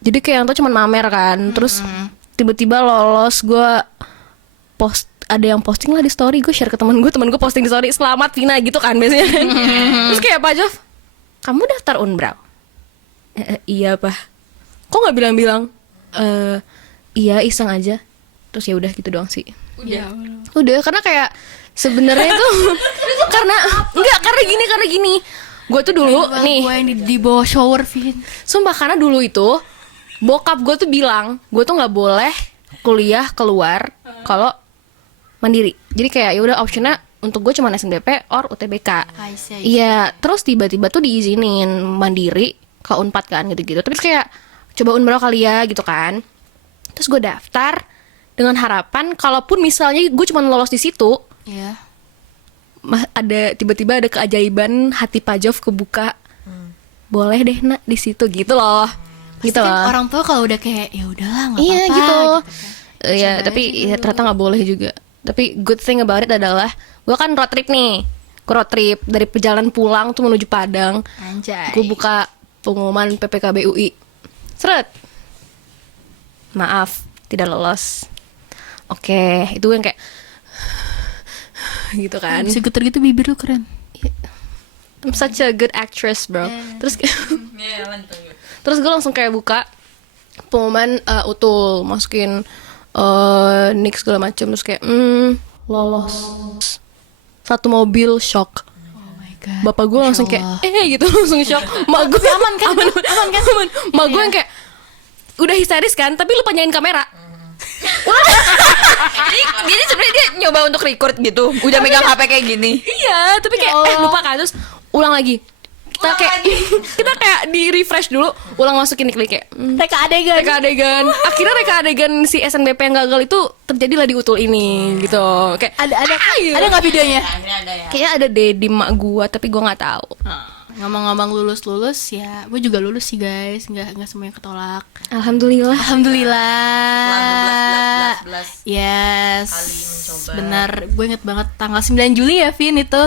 Jadi kayak yang tau cuma Mamer kan. Terus tiba-tiba lolos, gue post, ada yang posting lah di story, gue share ke teman gue posting di story, selamat Vina gitu kan biasanya. Terus kayak Pak Jov, kamu daftar Unbrau? Iya Pak. Kok nggak bilang-bilang? Iya iseng aja. Terus ya udah gitu doang sih. Udah karena kayak sebenarnya tuh karena gini. Gue tuh dulu nih, Gue yang di bawah shower, Vin. sumpah karena dulu itu bokap gue tuh bilang gue tuh nggak boleh kuliah keluar kalau mandiri. Jadi kayak ya udah optionnya untuk gue cuma SNBP or UTBK. I see. Iya, terus tiba-tiba tuh diizinin mandiri ke Unpad kan gitu-gitu. Tapi terus kayak coba Unbrau kali ya gitu kan. Terus gue daftar dengan harapan kalaupun misalnya gue cuma lolos di situ, Ya. ada tiba-tiba ada keajaiban hati Pak Jov kebuka. Boleh deh nak di situ gitu loh. Gitu Pasti kan loh. orang tua kalau udah kayak ya udahlah nggak Iya apa-apa gitu. kan. Iya, tapi ya, ternyata nggak boleh juga. Tapi good thing about it adalah gue kan road trip nih. Gue road trip dari perjalanan pulang tuh menuju Padang. Anjay. Gue buka pengumuman PPKB UI. Seret. Maaf, tidak lolos. Oke, itu yang kayak gitu kan. Bisa geter gitu bibir lu keren. I'm such a good actress, bro. Terus terus gue langsung kayak buka pengumuman utul, masukin nick segala macam, terus kayak lolos. Satu mobil shock. Oh my god. Bapak gue langsung kayak gitu langsung shock. Mak gue aman kan? Aman kan? Mak gue yang kayak udah histeris kan, tapi lupa nyalain kamera. Jadi sebenarnya dia nyoba untuk record gitu. Udah megang HP kayak gini. Iya, tapi kayak lupa kan, terus ulang lagi. Kita kayak di refresh dulu, ulang masukin klik kayak Reka adegan. Akhirnya reka adegan si SNBP yang gagal itu terjadilah di utul ini gitu. Kayak Ada nggak videonya? kayaknya ada deh di mak gua tapi gua nggak tahu. Ngomong-ngomong lulus ya, gue juga lulus sih guys, nggak semuanya ketolak. Alhamdulillah. Alhamdulillah. Setelah 11 Yes. kali mencoba. Benar, gue inget banget tanggal 9 Juli ya, Vin itu.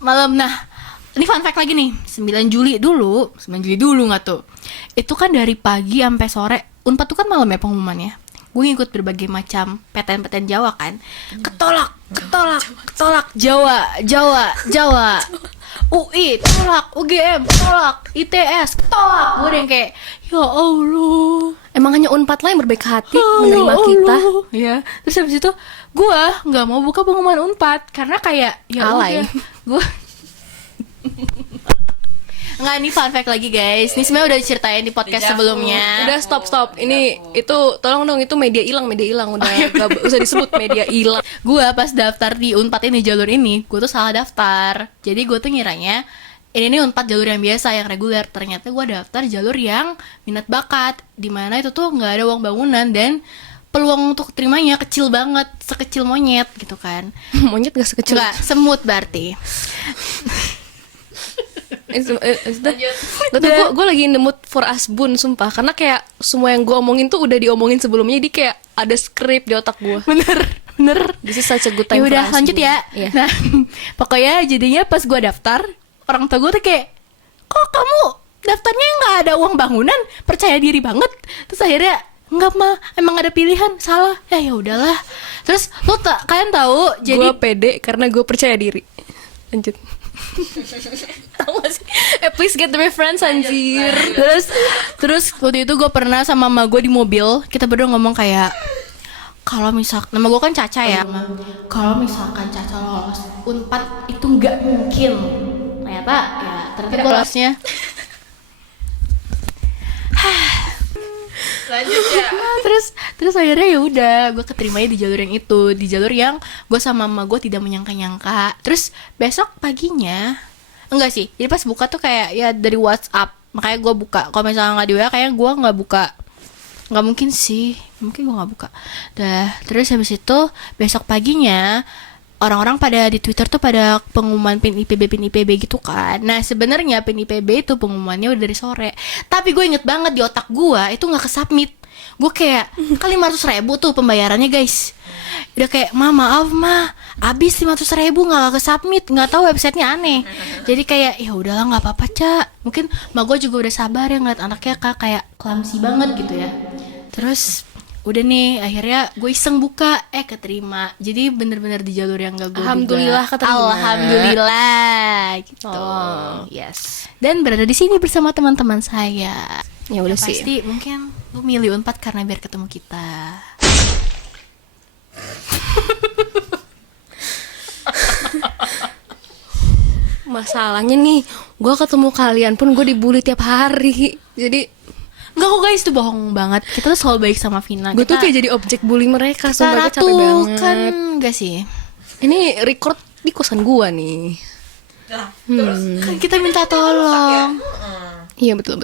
Malam. Nah, ini fun fact lagi nih. 9 Juli dulu nggak tuh? Itu kan dari pagi sampai sore. Unpad tuh kan malam ya pengumumannya. Gue ngikut berbagai macam PTN Jawa kan. Ketolak Jawa. UI tolak, UGM tolak, ITS tolak. Gue udah yang kayak ya Allah. Emang hanya Unpad lah yang berbaik hati menerima kita. Ya, terus habis itu gue nggak mau buka pengumuman Unpad karena kayak ya Alay. udah gue nggak, ini fun fact lagi guys. Ini sebenarnya udah diceritain di podcast sebelumnya. Udah stop. Ini itu tolong dong, itu media hilang. Udah gak usah disebut media hilang. Gue pas daftar di Unpad ini, jalur ini, gue tuh salah daftar. Jadi gue tuh ngiranya ini Unpad jalur yang biasa, yang reguler. Ternyata gue daftar jalur yang minat bakat, dimana itu tuh nggak ada uang bangunan dan peluang untuk terimanya kecil banget, sekecil monyet gitu kan. Monyet gak sekecil. Enggak, semut berarti. Gue lagi in the mood for Asbun, sumpah. Karena kayak semua yang gue omongin tuh udah diomongin sebelumnya. Jadi kayak ada skrip di otak gue. Bener. This is such a good time Ya for udah Asbun. lanjut ya. Iya. Nah, pokoknya jadinya pas gue daftar, orang tua gue tuh kayak, kok kamu daftarnya nggak ada uang bangunan, percaya diri banget. Terus akhirnya nggak mah, emang ada pilihan, salah. Ya udahlah. Terus lo kalian tahu jadi Gue pede karena gue percaya diri. Lanjut. Tahu gak sih? Please get the reference anjir. terus waktu itu gue pernah sama mama gue di mobil, kita berdua ngomong kayak, kalau misalkan nama gue kan Caca ya, kalau misalkan Caca lolos Unpad itu nggak mungkin. Ternyata lolosnya. Lanjut ya. Nah, terus akhirnya ya udah gue keterimanya di jalur yang itu, di jalur yang gue sama mama gue tidak menyangka-nyangka. Terus besok paginya enggak sih, jadi pas buka tuh kayak ya dari WhatsApp, makanya gue buka. Kalau misalnya nggak di WA kayaknya gue nggak buka, nggak mungkin sih, mungkin gue nggak buka. Terus habis itu besok paginya orang-orang pada di Twitter tuh pada pengumuman PIN IPB gitu kan. Nah sebenarnya PIN IPB itu pengumumannya udah dari sore, tapi gue inget banget di otak gue itu nggak kesubmit. Gue kayak kan 500.000 tuh pembayarannya guys. Udah kayak maaf abis 500.000 nggak kesubmit, nggak tahu websitenya aneh. Jadi kayak ya udahlah nggak apa-apa Cak. Mungkin mak gue juga udah sabar ya ngeliat anaknya kayak clumsy banget gitu ya. Terus udah nih akhirnya gue iseng buka, keterima. Jadi bener-bener di jalur yang gak gue Alhamdulillah keterima. Alhamdulillah gitu. Yes. Dan berada di sini bersama teman-teman saya. Ya udah sih. Pasti mungkin lu milih Unpad karena biar ketemu kita. Masalahnya nih, gue ketemu kalian pun gue dibully tiap hari. Jadi Enggak kok guys, itu bohong banget. Kita tuh selalu baik sama Vina. gue tuh kayak jadi objek bully mereka. kita Sumpah gue capek ratu banget. kan enggak sih? Ini record di kosan gue nih. Kan kita minta tolong. Iya betul.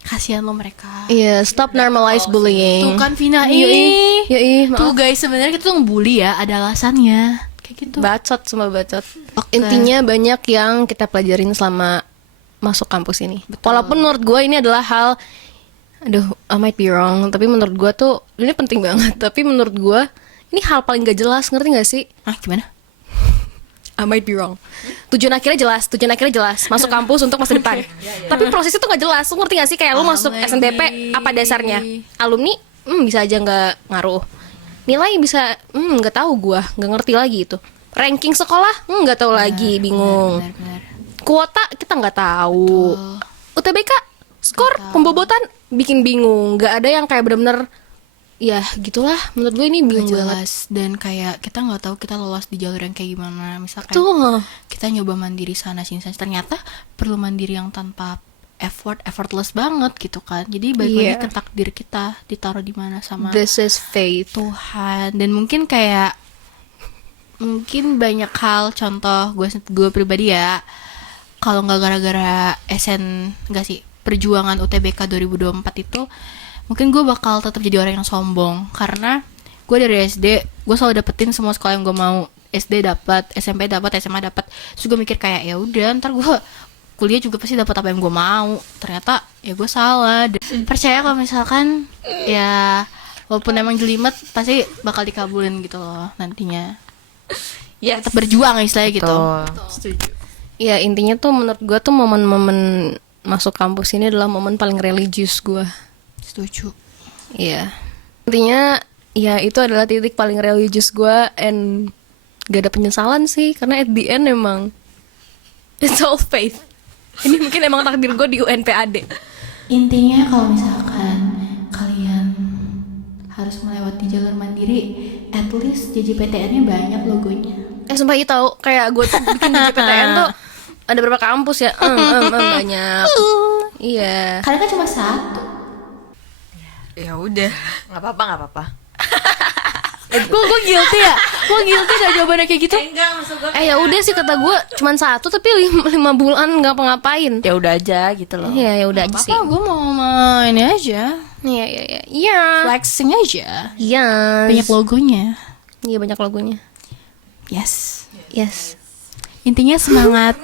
Kasihan lo mereka. Iya, stop normalize bullying. Tuh kan Vina Yoi, Tuh guys, sebenarnya kita tuh ngebully ya, ada alasannya. Kayak gitu. Bacot, semua bacot. Oke. Intinya banyak yang kita pelajarin selama masuk kampus ini. Walaupun menurut gue ini adalah hal, aduh, I might be wrong, tapi menurut gue tuh ini penting banget. Tapi menurut gue ini hal paling gak jelas, ngerti gak sih? Gimana? I might be wrong. Tujuan akhirnya jelas, masuk kampus untuk masa depan. Tapi prosesnya tuh gak jelas, lu ngerti gak sih? Kayak lu masuk SNDP, apa dasarnya? Alumni, bisa aja gak ngaruh. Nilai bisa, gak tahu gua, gak ngerti lagi itu. Ranking sekolah, gak tahu lagi, bingung. Benar. Kuota kita nggak tahu. UTBK skor pembobotan bikin bingung. Nggak ada yang kayak bener-bener ya gitulah. Menurut gue ini bingung banget. Jelas. Dan kayak kita nggak tahu kita lolos di jalur yang kayak gimana. Misalkan Tuh. kita nyoba mandiri sana sini, ternyata perlu mandiri yang tanpa effortless banget gitu kan. Jadi balik lagi ke takdir kita ditaruh di mana sama This is fate. Tuhan. Dan mungkin banyak hal, contoh gue pribadi ya, kalau nggak gara-gara perjuangan UTBK 2024 itu, mungkin gue bakal tetap jadi orang yang sombong. Karena gue dari SD gue selalu dapetin semua sekolah yang gue mau. SD dapat, SMP dapat, SMA dapat. Terus gue mikir kayak ya udah ntar gue kuliah juga pasti dapat apa yang gue mau. Ternyata ya gue salah. Percaya kalau misalkan ya walaupun emang jelimet pasti bakal dikabulin gitu loh nantinya. Yes. Tetap berjuang istilahnya gitu. Ya intinya tuh menurut gue tuh momen-momen masuk kampus ini adalah momen paling religius gue. Setuju. Iya. Intinya ya itu adalah titik paling religius gue, and gak ada penyesalan sih karena at the end emang it's all faith. Ini mungkin emang takdir gue di UNPAD. Intinya kalau misalkan kalian harus melewati jalur mandiri, at least JJPTN-nya banyak logonya. Sumpah itu tahu kayak gue tuh bikin di JPTN tuh ada berapa kampus ya? Banyak. Iya. Kalian kan cuma satu. Ya udah. Nggak apa-apa. Gue guilty ya? Gue guilty gak jawabannya kayak gitu? Enggak, maksud gue Ya udah sih kata gue cuman satu tapi 5 bulan nggak ngapa-ngapain. ya udah aja gitu loh. Iya ya udah aja sih. Gue mau main aja, Iya. flexing aja. Iya. Banyak logonya. Iya banyak logonya. Yes. Yes. Intinya semangat.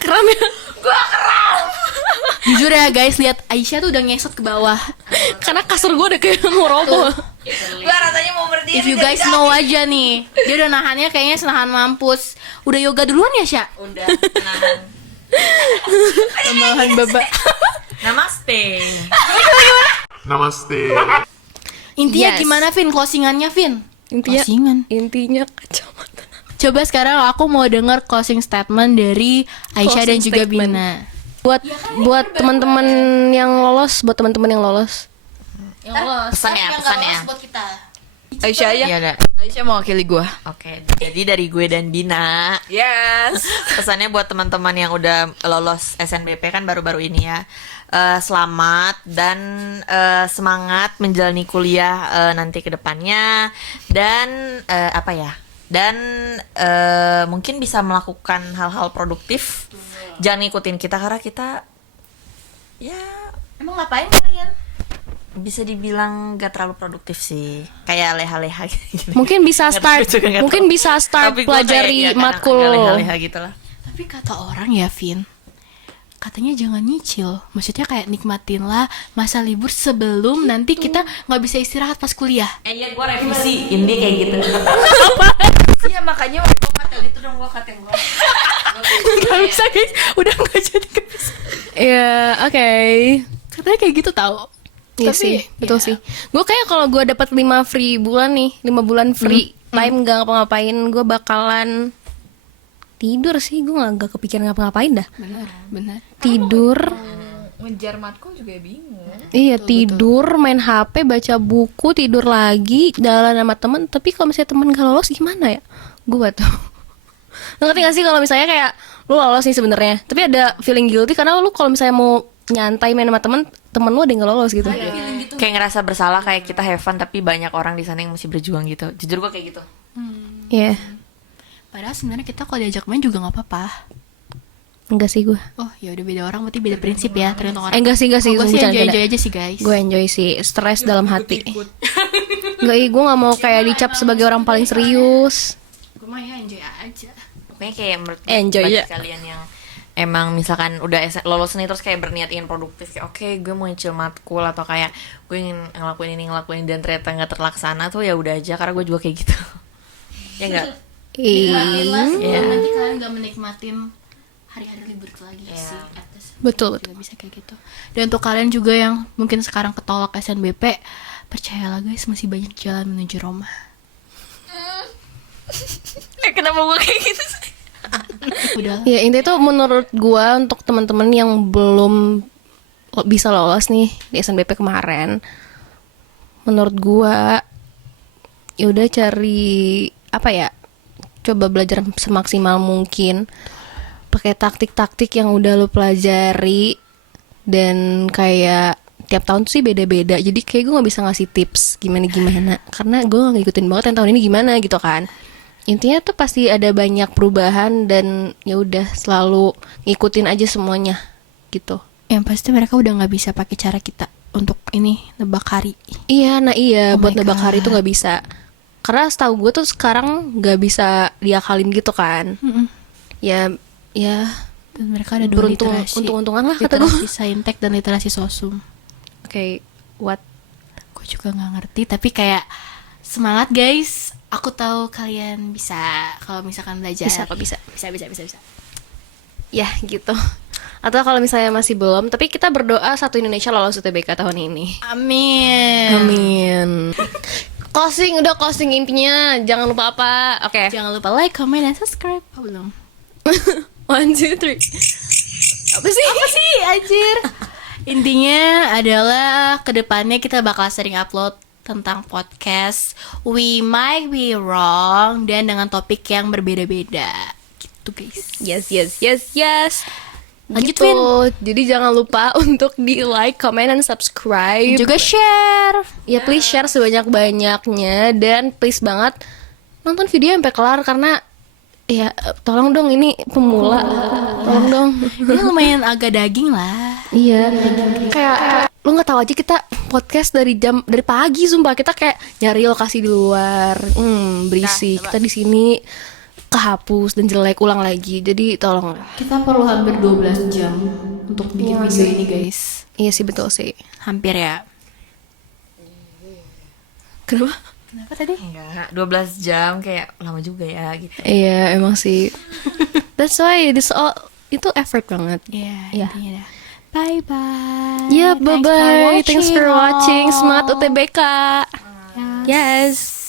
Kram ya. Jujur ya guys, lihat Aisyah tuh udah ngesot ke bawah. Karena kasur gue udah kayak mau roboh. Gue rasanya mau berdiri. If you guys know aja nih, dia udah nahannya kayaknya senahan mampus. Udah yoga duluan ya, Sya? Udah, tenang. Tambahan baba. Namaste. Namaste. Intinya Yes. gimana, Vin? Closingannya, Vin? Closingan. Intinya kacamata. Coba sekarang aku mau denger closing statement dari Aisyah dan Closing juga statement. Bina. Buat teman-teman yang lolos, Yang lolos. Pesannya. buat kita. Aisyah ya. Iya udah. Aisyah mau wakili gue. Oke, jadi dari gue dan Bina, Yes. pesannya buat teman-teman yang udah lolos SNBP kan baru-baru ini ya, selamat dan semangat menjalani kuliah nanti ke depannya, dan dan mungkin bisa melakukan hal-hal produktif. Jangan ngikutin kita karena kita ya Emang ngapain kalian? bisa dibilang gak terlalu produktif sih, kayak leha-leha gitu. Mungkin bisa Nggak start tahu juga, nggak mungkin tahu. bisa start Tapi gua pelajari kayak, ya, matkul agak lo. leha-leha gitu lah. Tapi kata orang ya, Vin, katanya jangan nyicil. Maksudnya kayak nikmatinlah masa libur sebelum nanti kita nggak bisa istirahat pas kuliah. Iya, gue revisi ini kayak gitu. Iya makanya Gue katain itu dong, gue katain gue. Gak bisa guys, udah nggak jadi, gak bisa. Iya, oke. Katanya kayak gitu tau. Iya Tapi, sih, betul ya. sih. Gue kayak kalau gue dapat 5 free bulan nih, 5 bulan free time gak ngapa-ngapain, gue bakalan tidur sih. Gue gak kepikiran ngapa-ngapain dah. Benar. Tidur. ngejar matkul juga bingung. Iya, tidur, main HP, baca buku, tidur lagi, jalan sama temen. Tapi kalau misalnya temen gak lolos gimana ya? Gue tuh. Ngerti gak sih kalau misalnya kayak lu lolos nih sebenarnya, tapi ada feeling guilty karena lu kalau misalnya mau nyantai main sama temen lu ada yang gak lolos gitu. Kayak ngerasa bersalah, kayak kita have fun tapi banyak orang di sana yang masih berjuang gitu. Jujur gue kayak gitu. Iya, Padahal sebenarnya kita kalau diajak main juga nggak apa-apa. enggak sih gue. Oh ya udah, beda orang berarti beda prinsip ya, tergantung orang. Enggak sih, Gue sih bercanda. enjoy aja sih guys. Gue enjoy sih, stres dalam hati. Enggak, gue gak mau kayak dicap sebagai orang paling serius. Gue mah ya enjoy aja. Pokoknya kayak menurut Enjoy bagi ya. kalian yang emang misalkan udah lolos nih terus kayak berniat ingin produktif, kayak oke gue mau nyicil matkul atau kayak gue ingin ngelakuin dan ternyata nggak terlaksana tuh, ya udah aja, karena gue juga kayak gitu. Ya enggak? Nikmatilah sebelum Iya. nanti kalian gak menikmatin hari-hari libur itu lagi sih. At least Betul, juga bisa kayak gitu. Dan untuk kalian juga yang mungkin sekarang ketolak SNBP, percayalah guys, masih banyak jalan menuju Roma. Kenapa gue kayak gitu sih? Udah. Ya intinya tuh menurut gue untuk teman-teman yang belum bisa lolos nih di SNBP kemarin, menurut gue ya udah cari apa ya, coba belajar semaksimal mungkin, pakai taktik-taktik yang udah lo pelajari, dan kayak tiap tahun tuh sih beda-beda, jadi kayak gue nggak bisa ngasih tips gimana karena gue nggak ngikutin banget yang tahun ini gimana gitu kan. Intinya tuh pasti ada banyak perubahan dan ya udah selalu ngikutin aja semuanya gitu. Yang pasti mereka udah nggak bisa pakai cara kita untuk ini nebak hari. Iya, nah iya, Oh buat my nebak hari God. tuh nggak bisa. Karena setahu gue tuh sekarang nggak bisa diakalin gitu kan. Ya Dan mereka ada dua beruntung, literasi. untung-untungan lah kata gue. Literasi saintek dan literasi sosum. Oke, what? Gue juga nggak ngerti, tapi kayak semangat guys. Aku tahu kalian bisa kalau misalkan belajar. Bisa kok, bisa. Bisa. Ya gitu. Atau kalau misalnya masih belum, tapi kita berdoa satu Indonesia lolos UTBK tahun ini. Amin. Amin. Closing intinya. Jangan lupa apa? Oke. Jangan lupa like, comment, dan subscribe. Oh, belum. 1, 2, 3. Apa sih anjir? Intinya adalah kedepannya kita bakal sering upload tentang podcast. We might be wrong dan dengan topik yang berbeda-beda. Gitu guys. Yes. Lanjut, Gitu. Jadi jangan lupa untuk di like, comment, dan subscribe. Juga share. Ya please share sebanyak-banyaknya. Dan please banget nonton video sampai kelar. Karena ya tolong dong, ini pemula. Tolong dong. Ini lumayan agak daging lah. Iya. Kayak lu nggak tahu aja kita podcast dari pagi, sumpah kita kayak nyari lokasi di luar. Berisik. Kita di sini kehapus dan jelek, ulang lagi. Jadi tolong. Kita perlu hampir 12 jam untuk bikin video ini guys. Iya sih, betul sih. Hampir ya. Kenapa? Kenapa tadi? Enggak, 12 jam kayak lama juga ya gitu. Iya, emang sih. That's why itu effort banget. Iya, Iya. intinya dah. Bye-bye. Ya, bye-bye. Thanks for watching. all. Semangat UTBK. Yes.